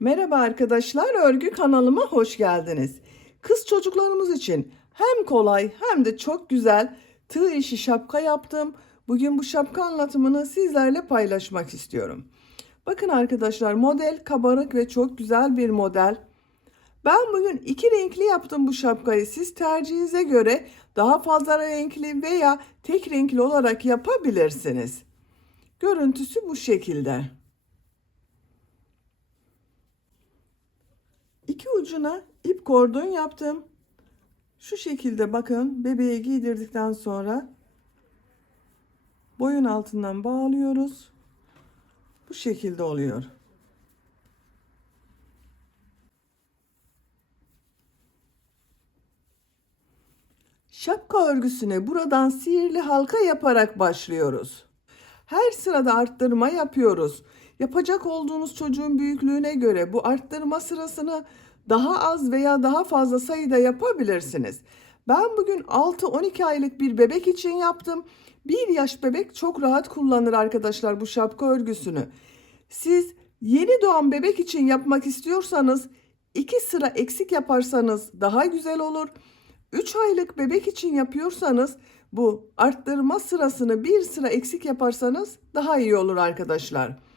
Merhaba arkadaşlar, örgü kanalıma hoş geldiniz. Kız çocuklarımız için hem kolay hem de çok güzel tığ işi şapka yaptım. Bugün bu şapka anlatımını sizlerle paylaşmak istiyorum. Bakın arkadaşlar, model kabarık ve çok güzel bir model. Ben bugün iki renkli yaptım bu şapkayı. Siz tercihinize göre daha fazla renkli veya tek renkli olarak yapabilirsiniz. Görüntüsü bu şekilde. İki ucuna ip kordon yaptım. Şu şekilde bakın, bebeğe giydirdikten sonra boyun altından bağlıyoruz. Bu şekilde oluyor. Şapka örgüsüne buradan sihirli halka yaparak başlıyoruz. Her sırada arttırma yapıyoruz. Yapacak olduğunuz çocuğun büyüklüğüne göre bu arttırma sırasını daha az veya daha fazla sayıda yapabilirsiniz. Ben bugün 6-12 aylık bir bebek için yaptım. 1 yaş bebek çok rahat kullanır arkadaşlar bu şapka örgüsünü. Siz yeni doğan bebek için yapmak istiyorsanız 2 sıra eksik yaparsanız daha güzel olur. 3 aylık bebek için yapıyorsanız bu arttırma sırasını 1 sıra eksik yaparsanız daha iyi olur arkadaşlar.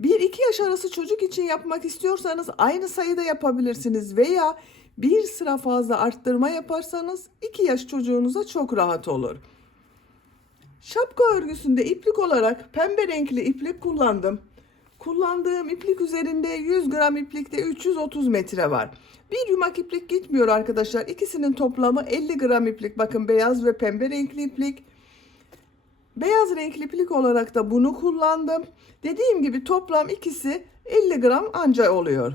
1-2 yaş arası çocuk için yapmak istiyorsanız aynı sayıda yapabilirsiniz veya bir sıra fazla arttırma yaparsanız 2 yaş çocuğunuza çok rahat olur. Şapka örgüsünde iplik olarak pembe renkli iplik kullandım. Kullandığım iplik üzerinde 100 gram iplikte 330 metre var. Bir yumak iplik gitmiyor arkadaşlar. İkisinin toplamı 50 gram iplik. Bakın, beyaz ve pembe renkli iplik. Beyaz renkli iplik olarak da bunu kullandım. Dediğim gibi toplam ikisi 50 gram anca oluyor.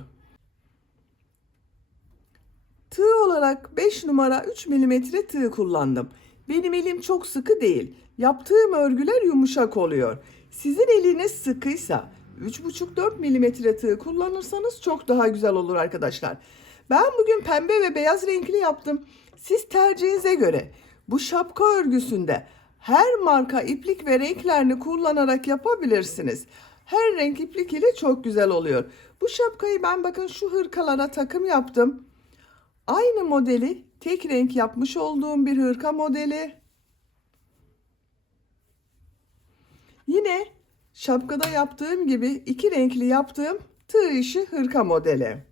Tığ olarak 5 numara 3 milimetre tığ kullandım. Benim elim çok sıkı değil. Yaptığım örgüler yumuşak oluyor. Sizin eliniz sıkıysa 3,5-4 milimetre tığ kullanırsanız çok daha güzel olur arkadaşlar. Ben bugün pembe ve beyaz renkli yaptım. Siz tercihinize göre bu şapka örgüsünde her marka iplik ve renklerini kullanarak yapabilirsiniz. Her renk iplik ile çok güzel oluyor. Bu şapkayı ben bakın şu hırkalara takım yaptım. Aynı modeli tek renk yapmış olduğum bir hırka modeli. Yine şapkada yaptığım gibi iki renkli yaptığım tığ işi hırka modeli.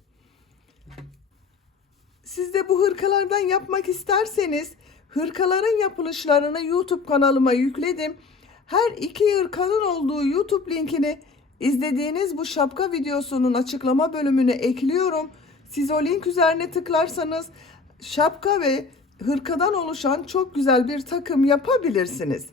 Siz de bu hırkalardan yapmak isterseniz hırkaların yapılışlarını YouTube kanalıma yükledim. Her iki hırkanın olduğu YouTube linkini izlediğiniz bu şapka videosunun açıklama bölümüne ekliyorum. Siz o link üzerine tıklarsanız şapka ve hırkadan oluşan çok güzel bir takım yapabilirsiniz.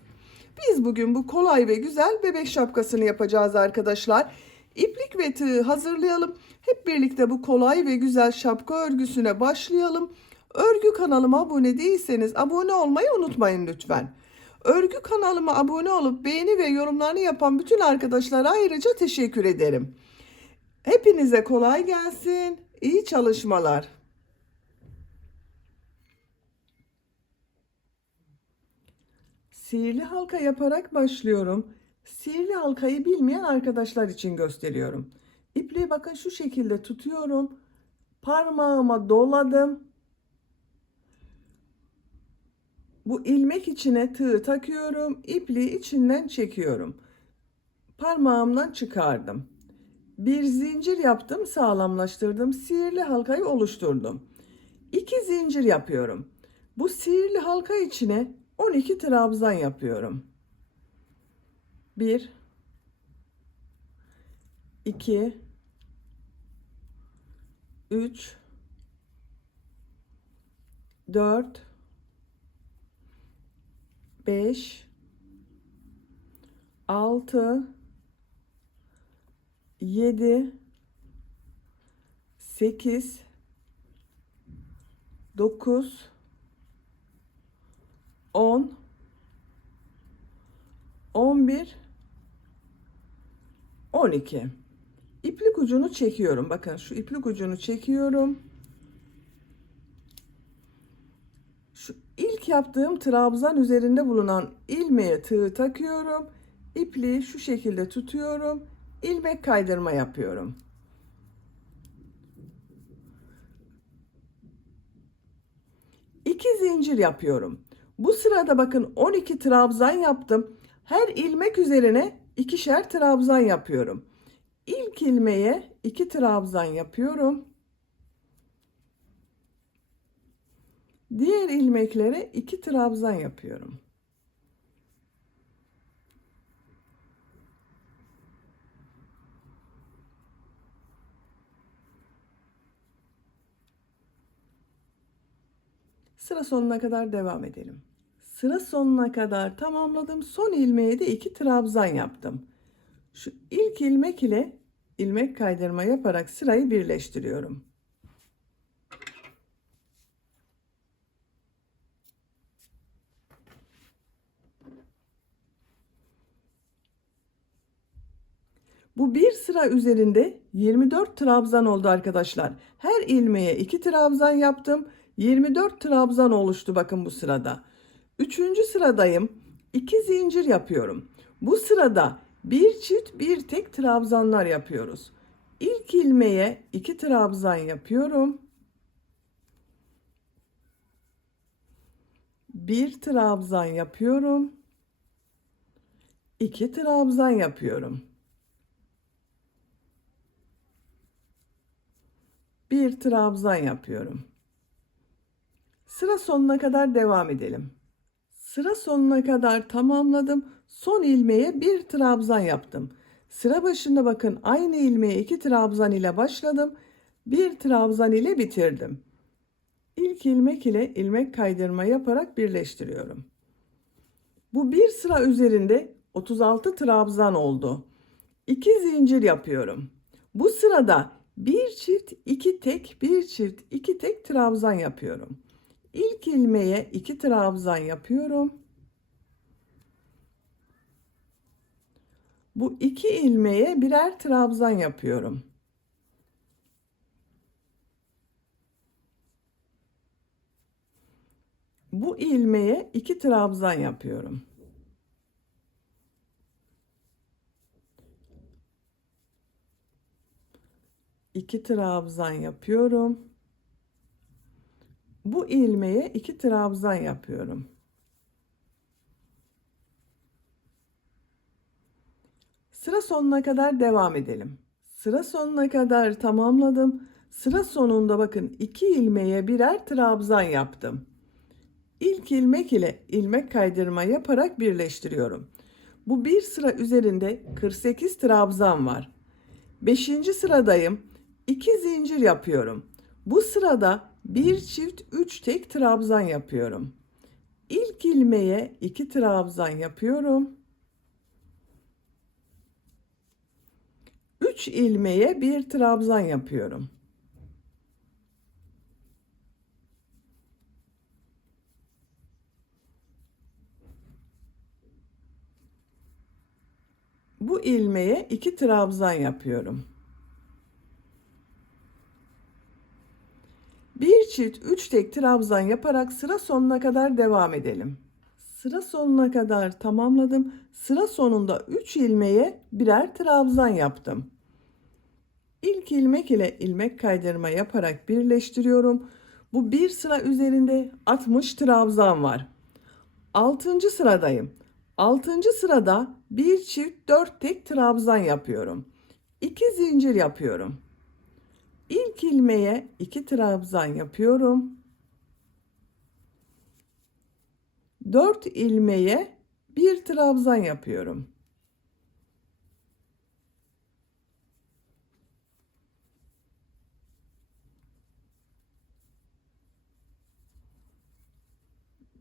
Biz bugün bu kolay ve güzel bebek şapkasını yapacağız arkadaşlar. İplik ve tığı hazırlayalım. Hep birlikte bu kolay ve güzel şapka örgüsüne başlayalım. Örgü kanalıma abone değilseniz abone olmayı unutmayın lütfen. Örgü kanalıma abone olup beğeni ve yorumlarını yapan bütün arkadaşlara ayrıca teşekkür ederim. Hepinize kolay gelsin. İyi çalışmalar. Sihirli halka yaparak başlıyorum. Sihirli halkayı bilmeyen arkadaşlar için gösteriyorum. İpliği bakın şu şekilde tutuyorum. Parmağıma doladım. Bu ilmek içine tığ takıyorum. İpliği içinden çekiyorum. Parmağımdan çıkardım. Bir zincir yaptım, sağlamlaştırdım. Sihirli halkayı oluşturdum. 2 zincir yapıyorum. Bu sihirli halka içine 12 trabzan yapıyorum. 1 2 3 4 5 6 7 8 9 10 11 12. İplik ucunu çekiyorum. Bakın şu iplik ucunu çekiyorum. Şu ilk yaptığım trabzan üzerinde bulunan ilmeğe tığ takıyorum. İpliği şu şekilde tutuyorum. İlmek kaydırma yapıyorum. 2 zincir yapıyorum. Bu sırada bakın 12 trabzan yaptım. Her ilmek üzerine ikişer trabzan yapıyorum. İlk ilmeğe 2 trabzan yapıyorum. Diğer ilmeklere 2 trabzan yapıyorum. Sıra sonuna kadar devam edelim. Sıra sonuna kadar tamamladım. Son ilmeğe de 2 trabzan yaptım. Şu ilk ilmek ile ilmek kaydırma yaparak sırayı birleştiriyorum. Bu bir sıra üzerinde 24 trabzan oldu arkadaşlar. Her ilmeğe 2 trabzan yaptım. 24 trabzan oluştu bakın bu sırada. Üçüncü sıradayım. 2 zincir yapıyorum. Bu sırada bir çift bir tek trabzanlar yapıyoruz. İlk ilmeğe 2 trabzan yapıyorum. Bir trabzan yapıyorum. 2 trabzan yapıyorum. Bir trabzan yapıyorum. Sıra sonuna kadar devam edelim. Sıra sonuna kadar tamamladım. Son ilmeğe bir trabzan yaptım. Sıra başında bakın aynı ilmeğe 2 trabzan ile başladım. Bir trabzan ile bitirdim. İlk ilmek ile ilmek kaydırma yaparak birleştiriyorum. Bu bir sıra üzerinde 36 trabzan oldu. 2 zincir yapıyorum. Bu sırada bir çift iki tek bir çift iki tek trabzan yapıyorum. İlk ilmeğe 2 trabzan yapıyorum. Bu 2 ilmeğe birer trabzan yapıyorum. Bu ilmeğe 2 trabzan yapıyorum. İki trabzan yapıyorum. Bu ilmeğe 2 trabzan yapıyorum. Sıra sonuna kadar devam edelim. Sıra sonuna kadar tamamladım. Sıra sonunda bakın 2 ilmeğe birer trabzan yaptım. İlk ilmek ile ilmek kaydırma yaparak birleştiriyorum. Bu bir sıra üzerinde 48 trabzan var. 5. sıradayım. 2 zincir yapıyorum. Bu sırada bir çift 3 tek trabzan yapıyorum. İlk ilmeğe 2 trabzan yapıyorum. 3 ilmeğe bir trabzan yapıyorum. Bu ilmeğe 2 trabzan yapıyorum. Bir çift 3 tek trabzan yaparak sıra sonuna kadar devam edelim. Sıra sonuna kadar tamamladım. Sıra sonunda 3 ilmeğe birer trabzan yaptım. İlk ilmek ile ilmek kaydırma yaparak birleştiriyorum. Bu bir sıra üzerinde 60 trabzan var. 6. sıradayım. 6. sırada bir çift 4 tek trabzan yapıyorum. 2 zincir yapıyorum. İlk ilmeğe 2 trabzan yapıyorum. 4 ilmeğe bir trabzan yapıyorum.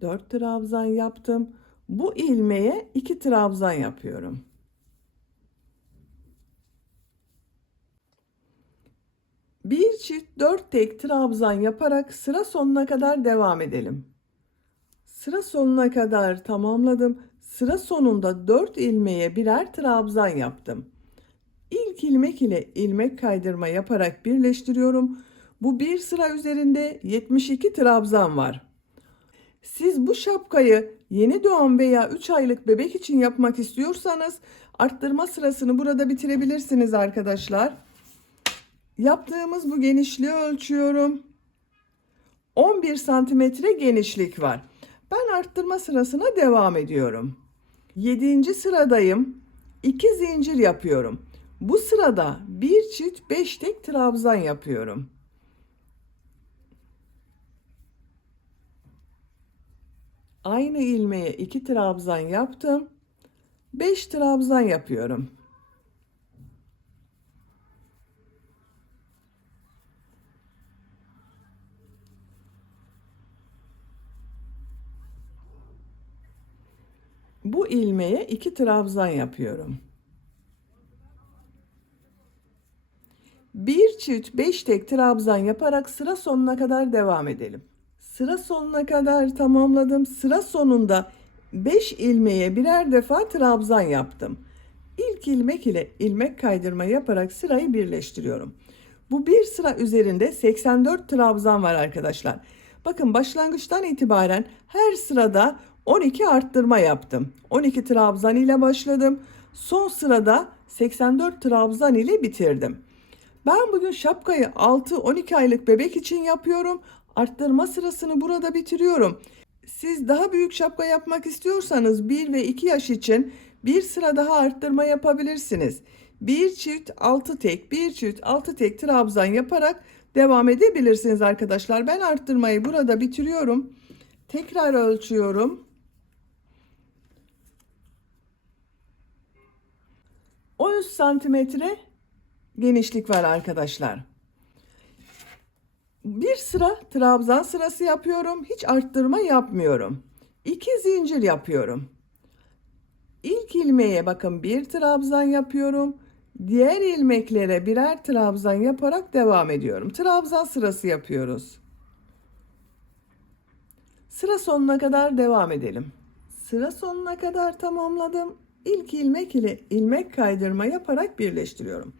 Dört trabzan yaptım. Bu ilmeğe 2 trabzan yapıyorum. Bir çift 4 tek trabzan yaparak sıra sonuna kadar devam edelim. Sıra sonuna kadar tamamladım. Sıra sonunda 4 ilmeğe birer trabzan yaptım. İlk ilmek ile ilmek kaydırma yaparak birleştiriyorum. Bu bir sıra üzerinde 72 trabzan var. Siz bu şapkayı yeni doğan veya 3 aylık bebek için yapmak istiyorsanız arttırma sırasını burada bitirebilirsiniz arkadaşlar. Yaptığımız bu genişliği ölçüyorum. 11 santimetre genişlik var. Ben arttırma sırasına devam ediyorum. 7. sıradayım. 2 zincir yapıyorum. Bu sırada bir çift 5 tek trabzan yapıyorum. Aynı ilmeğe 2 trabzan yaptım. 5 trabzan yapıyorum. Bu ilmeğe 2 trabzan yapıyorum. Bir çift 5 tek trabzan yaparak sıra sonuna kadar devam edelim. Sıra sonuna kadar tamamladım. Sıra sonunda 5 ilmeğe birer defa trabzan yaptım. İlk ilmek ile ilmek kaydırma yaparak sırayı birleştiriyorum. Bu bir sıra üzerinde 84 trabzan var arkadaşlar. Bakın başlangıçtan itibaren her sırada 12 arttırma yaptım. 12 trabzan ile başladım. Son sırada 84 trabzan ile bitirdim. Ben bugün şapkayı 6-12 aylık bebek için yapıyorum. Arttırma sırasını burada bitiriyorum. Siz daha büyük şapka yapmak istiyorsanız 1 ve 2 yaş için bir sıra daha arttırma yapabilirsiniz. Bir çift 6 tek, bir çift 6 tek trabzan yaparak devam edebilirsiniz arkadaşlar. Ben arttırmayı burada bitiriyorum. Tekrar ölçüyorum. 13 santimetre genişlik var arkadaşlar. Bir sıra trabzan sırası yapıyorum. Hiç arttırma yapmıyorum. 2 zincir yapıyorum. İlk ilmeğe bakın bir trabzan yapıyorum. Diğer ilmeklere birer trabzan yaparak devam ediyorum. Trabzan sırası yapıyoruz. Sıra sonuna kadar devam edelim. Sıra sonuna kadar tamamladım. İlk ilmek ile ilmek kaydırma yaparak birleştiriyorum.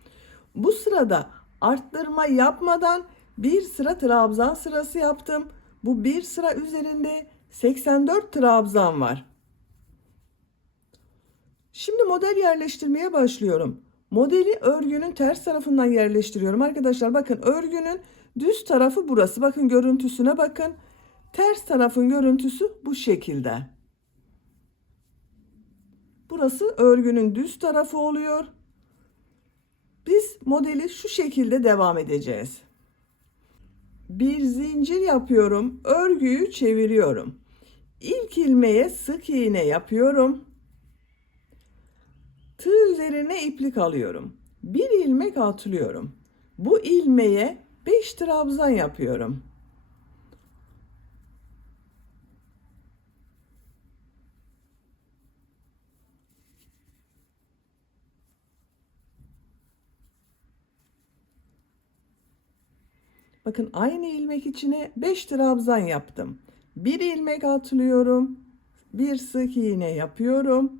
Bu sırada arttırma yapmadan bir sıra trabzan sırası yaptım. Bu bir sıra üzerinde 84 trabzan var. Şimdi model yerleştirmeye başlıyorum. Modeli örgünün ters tarafından yerleştiriyorum. Arkadaşlar bakın örgünün düz tarafı burası. Bakın görüntüsüne bakın. Ters tarafın görüntüsü bu şekilde. Burası örgünün düz tarafı oluyor. Biz modeli şu şekilde devam edeceğiz. Bir zincir yapıyorum. Örgüyü çeviriyorum. İlk ilmeğe sık iğne yapıyorum. Tığ üzerine iplik alıyorum. Bir ilmek atlıyorum. Bu ilmeğe 5 trabzan yapıyorum. Bakın aynı ilmek içine 5 trabzan yaptım. Bir ilmek atlıyorum. Bir sık iğne yapıyorum.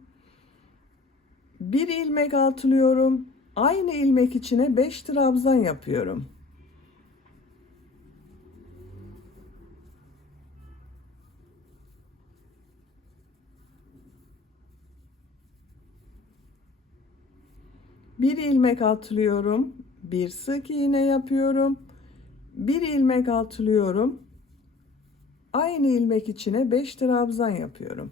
Bir ilmek atlıyorum. Aynı ilmek içine 5 trabzan yapıyorum. Bir ilmek atlıyorum. Bir sık iğne yapıyorum. Bir ilmek atlıyorum. Aynı ilmek içine 5 trabzan yapıyorum.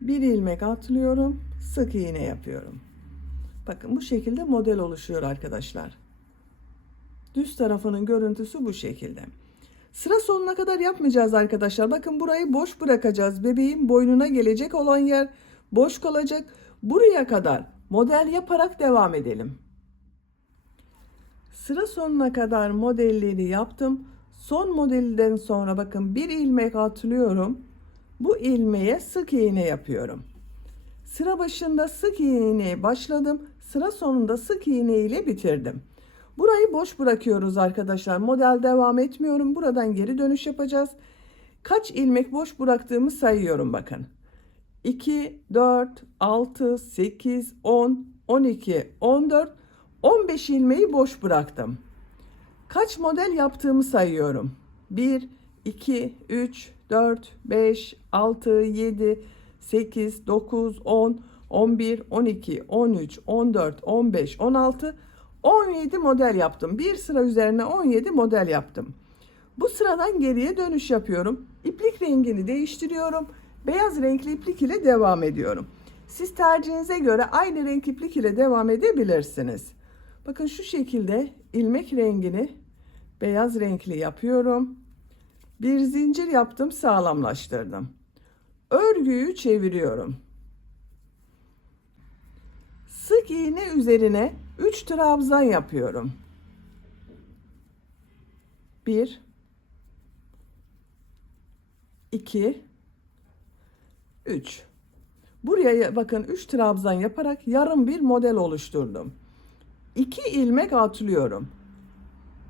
Bir ilmek atlıyorum, sık iğne yapıyorum. Bakın bu şekilde model oluşuyor arkadaşlar. Düz tarafının görüntüsü bu şekilde. Sıra sonuna kadar yapmayacağız arkadaşlar. Bakın burayı boş bırakacağız. Bebeğin boynuna gelecek olan yer boş kalacak. Buraya kadar model yaparak devam edelim. Sıra sonuna kadar modelleri yaptım. Son modelden sonra bakın bir ilmek atlıyorum. Bu ilmeğe sık iğne yapıyorum. Sıra başında sık iğneye başladım. Sıra sonunda sık iğne ile bitirdim. Burayı boş bırakıyoruz arkadaşlar. Model devam etmiyorum. Buradan geri dönüş yapacağız. Kaç ilmek boş bıraktığımı sayıyorum bakın. 2, 4, 6, 8, 10, 12, 14, 15 ilmeği boş bıraktım. Kaç model yaptığımı sayıyorum. 1, 2, 3, 4, 5, 6, 7, 8, 9, 10, 11, 12, 13, 14, 15, 16, 17 model yaptım. Bir sıra üzerine 17 model yaptım. Bu sıradan geriye dönüş yapıyorum. İplik rengini değiştiriyorum. Beyaz renkli iplik ile devam ediyorum. Siz tercihinize göre aynı renk iplik ile devam edebilirsiniz. Bakın şu şekilde ilmek rengini beyaz renkli yapıyorum. Bir zincir yaptım, sağlamlaştırdım. Örgüyü çeviriyorum. Sık iğne üzerine 3 trabzan yapıyorum. 1 2 3. Buraya bakın 3 trabzan yaparak yarım bir model oluşturdum. 2 ilmek atlıyorum.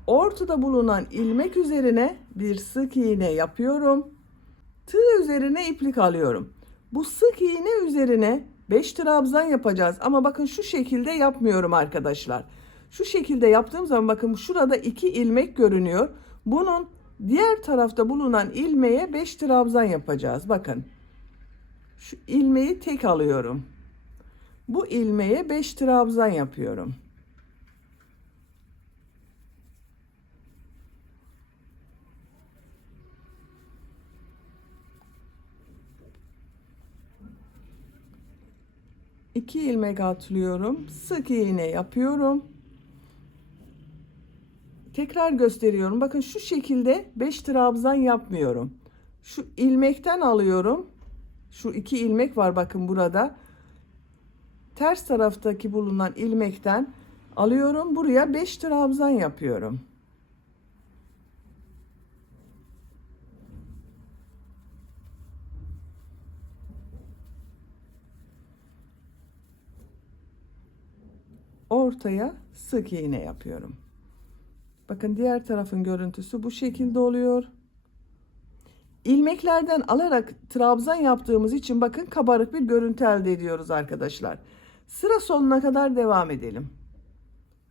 Ortada bulunan ilmek üzerine bir sık iğne yapıyorum. Tığ üzerine iplik alıyorum. Bu sık iğne üzerine 5 trabzan yapacağız ama bakın şu şekilde yapmıyorum arkadaşlar. Şu şekilde yaptığım zaman bakın şurada 2 ilmek görünüyor. Bunun diğer tarafta bulunan ilmeğe 5 trabzan yapacağız. Bakın. Şu ilmeği tek alıyorum. Bu ilmeğe 5 trabzan yapıyorum. İki ilmek atlıyorum. Sık iğne yapıyorum. Tekrar gösteriyorum. Bakın şu şekilde 5 trabzan yapmıyorum. Şu ilmekten alıyorum. Şu 2 ilmek var bakın burada. Ters taraftaki bulunan ilmekten alıyorum. Buraya 5 trabzan yapıyorum. Ortaya sık iğne yapıyorum. Bakın diğer tarafın görüntüsü bu şekilde oluyor. İlmeklerden alarak trabzan yaptığımız için bakın kabarık bir görüntü elde ediyoruz arkadaşlar. Sıra sonuna kadar devam edelim.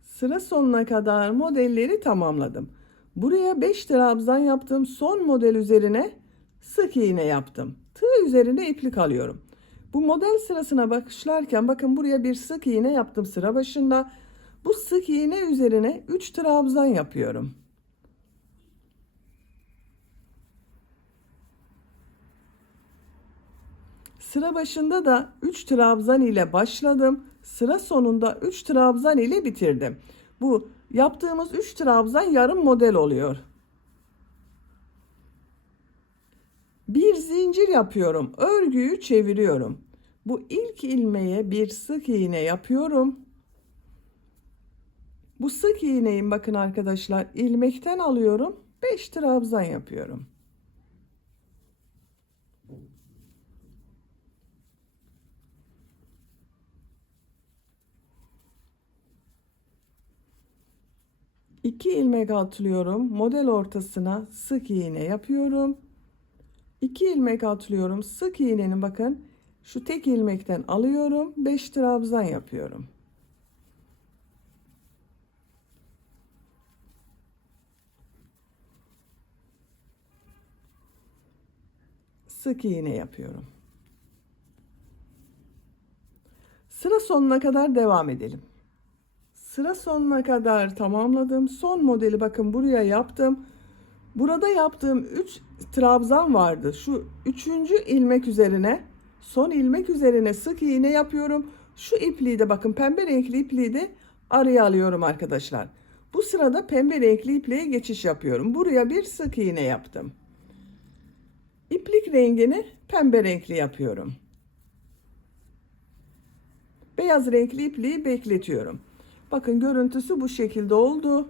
Sıra sonuna kadar modelleri tamamladım. Buraya 5 trabzan yaptım. Son model üzerine sık iğne yaptım. Tığ üzerine iplik alıyorum. Bu model sırasına başlarken bakın buraya bir sık iğne yaptım sıra başında. Bu sık iğne üzerine 3 trabzan yapıyorum. Sıra başında da 3 trabzan ile başladım. Sıra sonunda 3 trabzan ile bitirdim. Bu yaptığımız 3 trabzan yarım model oluyor. Bir zincir yapıyorum. Örgüyü çeviriyorum. Bu ilk ilmeğe bir sık iğne yapıyorum. Bu sık iğneyi bakın arkadaşlar ilmekten alıyorum. 5 trabzan yapıyorum. İki ilmek atlıyorum. Model ortasına sık iğne yapıyorum. 2 ilmek atlıyorum. Sık iğnenin bakın şu tek ilmekten alıyorum. 5 trabzan yapıyorum. Sık iğne yapıyorum. Sıra sonuna kadar devam edelim. Sıra sonuna kadar tamamladım. Son modeli bakın buraya yaptım. Burada yaptığım 3 trabzan vardı. Şu 3. ilmek üzerine, son ilmek üzerine sık iğne yapıyorum. Şu ipliği de bakın pembe renkli ipliği de araya alıyorum arkadaşlar. Bu sırada pembe renkli ipliğe geçiş yapıyorum. Buraya bir sık iğne yaptım. İplik rengini pembe renkli yapıyorum. Beyaz renkli ipliği bekletiyorum. Bakın görüntüsü bu şekilde oldu.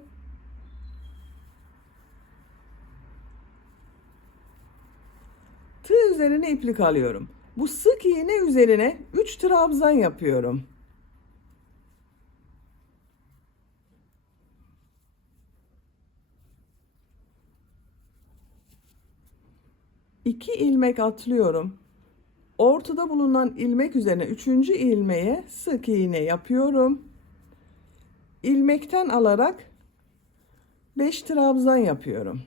Tığ üzerine iplik alıyorum. Bu sık iğne üzerine 3 trabzan yapıyorum. İki ilmek atlıyorum. Ortada bulunan ilmek üzerine 3. ilmeğe sık iğne yapıyorum. İlmekten alarak 5 trabzan yapıyorum.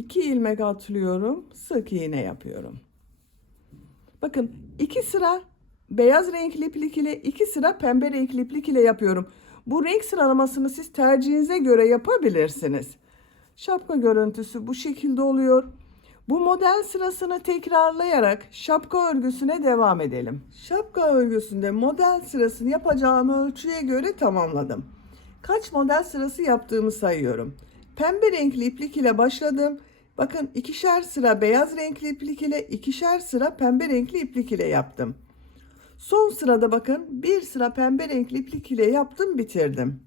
2 ilmek atlıyorum, sık iğne yapıyorum. Bakın 2 sıra beyaz renkli iplik ile 2 sıra pembe renkli iplik ile yapıyorum. Bu renk sıralamasını siz tercihinize göre yapabilirsiniz. Şapka görüntüsü bu şekilde oluyor. Bu model sırasını tekrarlayarak şapka örgüsüne devam edelim. Şapka örgüsünde model sırasını yapacağım ölçüye göre tamamladım. Kaç model sırası yaptığımı sayıyorum. Pembe renkli iplik ile başladım. Bakın ikişer sıra beyaz renkli iplik ile ikişer sıra pembe renkli iplik ile yaptım. Son sırada bakın bir sıra pembe renkli iplik ile yaptım, bitirdim.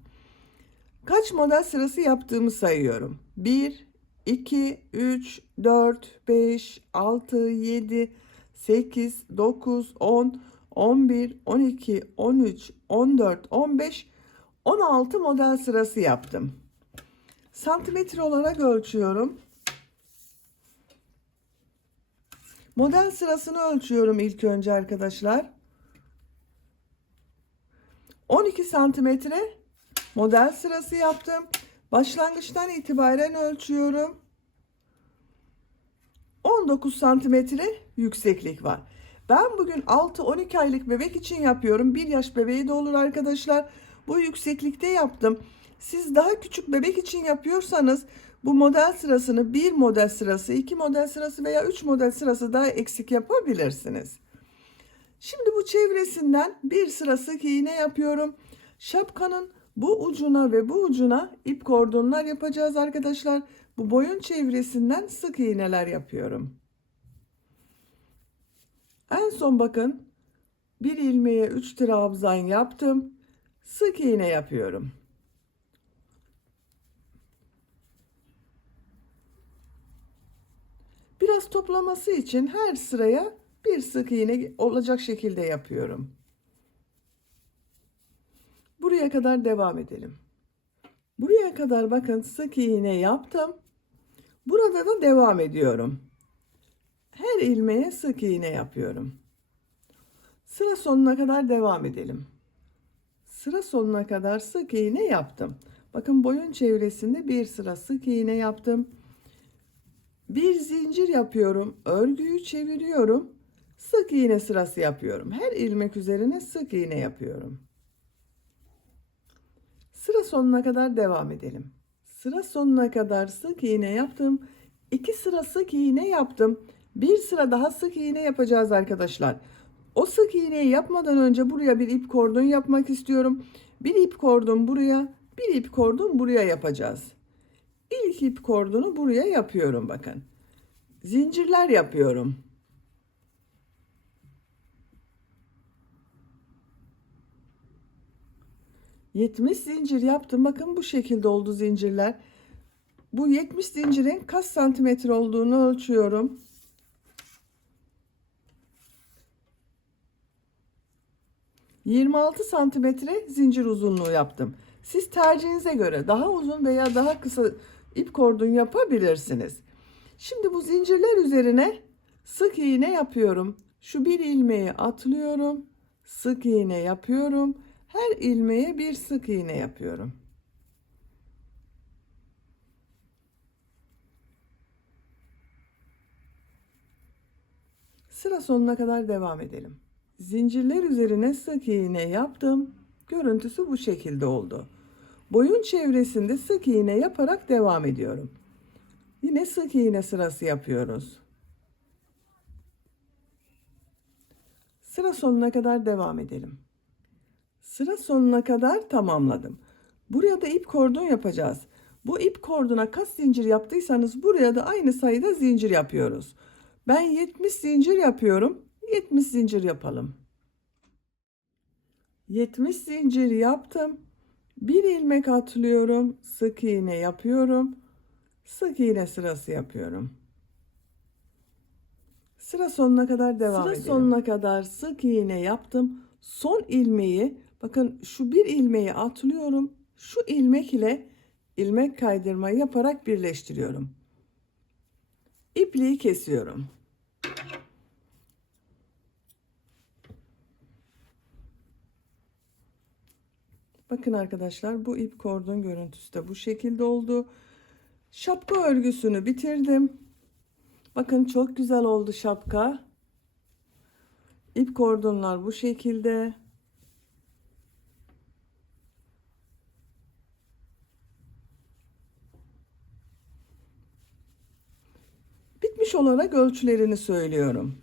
Kaç model sırası yaptığımı sayıyorum. 1, 2, 3, 4, 5, 6, 7, 8, 9, 10, 11, 12, 13, 14, 15, 16 model sırası yaptım. Santimetre olarak ölçüyorum. Model sırasını ölçüyorum ilk önce arkadaşlar. 12 santimetre model sırası yaptım. Başlangıçtan itibaren ölçüyorum. 19 santimetre yükseklik var. Ben bugün 6-12 aylık bebek için yapıyorum. 1 yaş bebeği de olur arkadaşlar. Bu yükseklikte yaptım. Siz daha küçük bebek için yapıyorsanız bu model sırasını 1 model sırası, 2 model sırası veya 3 model sırası daha eksik yapabilirsiniz. Şimdi bu çevresinden bir sıra sık iğne yapıyorum. Şapkanın bu ucuna ve bu ucuna ip kordonlar yapacağız arkadaşlar. Bu boyun çevresinden sık iğneler yapıyorum. En son bakın bir ilmeğe 3 trabzan yaptım. Sık iğne yapıyorum. Biraz toplaması için her sıraya bir sık iğne olacak şekilde yapıyorum. Buraya kadar devam edelim. Buraya kadar bakın sık iğne yaptım. Burada da devam ediyorum. Her ilmeğe sık iğne yapıyorum. Sıra sonuna kadar devam edelim. Sıra sonuna kadar sık iğne yaptım. Bakın boyun çevresinde bir sıra sık iğne yaptım. Bir zincir yapıyorum. Örgüyü çeviriyorum. Sık iğne sırası yapıyorum. Her ilmek üzerine sık iğne yapıyorum. Sıra sonuna kadar devam edelim. Sıra sonuna kadar sık iğne yaptım. 2 sıra sık iğne yaptım. Bir sıra daha sık iğne yapacağız arkadaşlar. O sık iğneyi yapmadan önce buraya bir ip kordon yapmak istiyorum. Bir ip kordon buraya, bir ip kordon buraya yapacağız. İlk ip kordonu buraya yapıyorum bakın. Zincirler yapıyorum. ...70 zincir yaptım. Bakın bu şekilde oldu zincirler. Bu 70 zincirin kaç santimetre olduğunu ölçüyorum. 26 santimetre zincir uzunluğu yaptım. Siz tercihinize göre daha uzun veya daha kısa ip kordon yapabilirsiniz. Şimdi bu zincirler üzerine sık iğne yapıyorum. Şu bir ilmeği atlıyorum. Sık iğne yapıyorum. Her ilmeğe bir sık iğne yapıyorum. Sıra sonuna kadar devam edelim. Zincirler üzerine sık iğne yaptım. Görüntüsü bu şekilde oldu. Boyun çevresinde sık iğne yaparak devam ediyorum. Yine sık iğne sırası yapıyoruz. Sıra sonuna kadar devam edelim. Sıra sonuna kadar tamamladım. Buraya da ip kordon yapacağız. Bu ip kordona kaç zincir yaptıysanız buraya da aynı sayıda zincir yapıyoruz. Ben 70 zincir yapıyorum. 70 zincir yapalım. 70 zincir yaptım. Bir ilmek atlıyorum. Sık iğne yapıyorum. Sık iğne sırası yapıyorum. Sıra sonuna kadar devam edelim. Sıra sonuna kadar sık iğne yaptım. Son ilmeği bakın şu bir ilmeği atlıyorum. Şu ilmek ile ilmek kaydırma yaparak birleştiriyorum. İpliği kesiyorum. Bakın arkadaşlar bu ip kordon görüntüsü de bu şekilde oldu. Şapka örgüsünü bitirdim. Bakın çok güzel oldu şapka. İp kordonlar bu şekilde. Bitmiş olarak ölçülerini söylüyorum.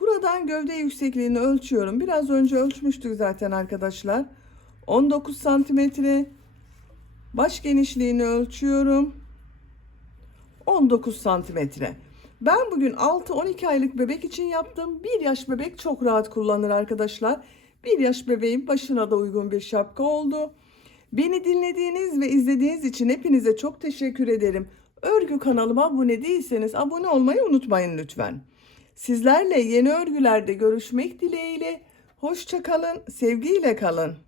Buradan gövde yüksekliğini ölçüyorum. Biraz önce ölçmüştük zaten arkadaşlar. 19 santimetre. Baş genişliğini ölçüyorum. 19 santimetre. Ben bugün 6-12 aylık bebek için yaptım. 1 yaş bebek çok rahat kullanır arkadaşlar. 1 yaş bebeğin başına da uygun bir şapka oldu. Beni dinlediğiniz ve izlediğiniz için hepinize çok teşekkür ederim. Örgü kanalıma abone değilseniz abone olmayı unutmayın lütfen. Sizlerle yeni örgülerde görüşmek dileğiyle. Hoşça kalın, sevgiyle kalın.